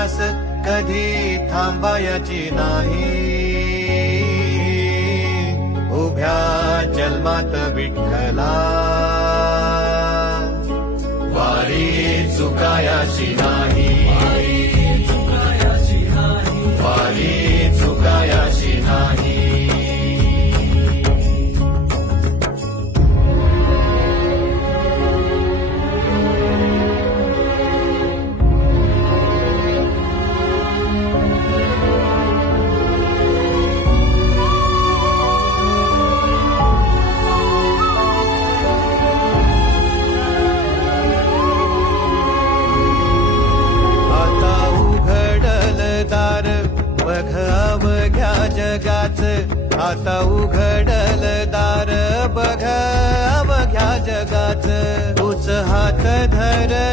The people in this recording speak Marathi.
प्रवास कधी थांबायची नाही. उभ्या जन्मात विठ्ठला वारी चुकायाची नाही. वारी चुकायाची नाही. बघ अवघ्या जगाच, आता उघडल दार बघ अवघ्या जगाच. तूच हात धर